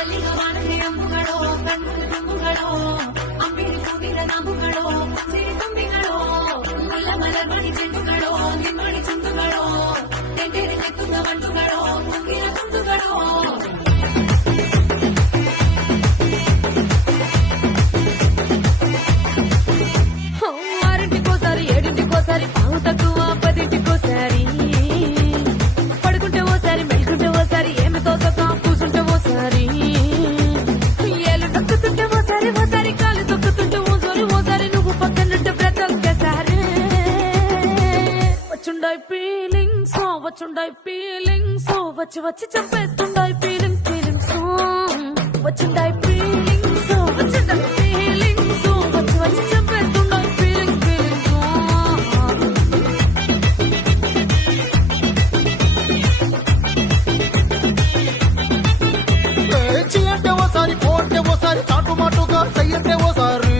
ತಲ್ಲಿಗ ಮಾಡದೆ ಅಮ್ಮುಗಳೋ ಕಣ್ಣು ತುಂಬುಗಳೋ ಅಂಬಿಡಿ ಕೂಗಿದ ನಾಮುಗಳೋ ಸಿರಿ ತುಂಬಿಗಳೋ ಮುಲ್ಲ ಮಲರ್ಮಣಿ ಚೆಂಡುಗಳೋ ನಿಮ್ಮಣಿ ಚುಂಡುಗಳೋ ತೆಂಟೆರೆ ನೆತ್ತುಗ ಬಂಡುಗಳೋ ಮುಗಿನ ತುಂಡುಗಳೋ ఆరింటికోసారి ఏడింటికోసారి పావు తక్కువ పదింటికోసారి పడుకుంటే ఓసారి మెలుకుంటే ఓసారి ఏమి తోసక కూసుంటే ఓసారి ఏళ్ళు తొక్కుతుంటే ఓసారి ఓసారి కాలు తొక్కుతుంటే ఓసారి నువ్వు పక్కనుంటే ప్రతి ఒక్కసారి వచ్చుండాయి ఫీలింగ్స్ వచ్చి వచ్చి చంపేస్తుండాయి ఫీలింగ్స్ వచ్చుండాయి ఫీలింగ్స్ వచ్చి వచ్చి చంపేస్తుండాయి అంటే ఓసారి పోతే ఓసారి చాటు మాటుగా సయ్యంటే ఓసారి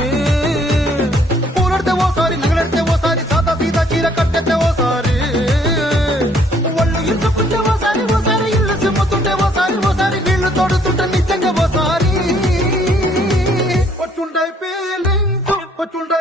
పూలడితే ఓసారి నగలడితే ఓసారి సాదా సీదా చీర కట్టెతే ఓసారి ఒళ్ళు ఇసుకుంటే ఓసారి ఇల్లు సిమ్ముతుంటే ఓసారి నీళ్లు తోడుతుంటే నిజంగా ఓసారి వచ్చుంటాయి ఫీలింగ్స్ వచ్చుంటాయి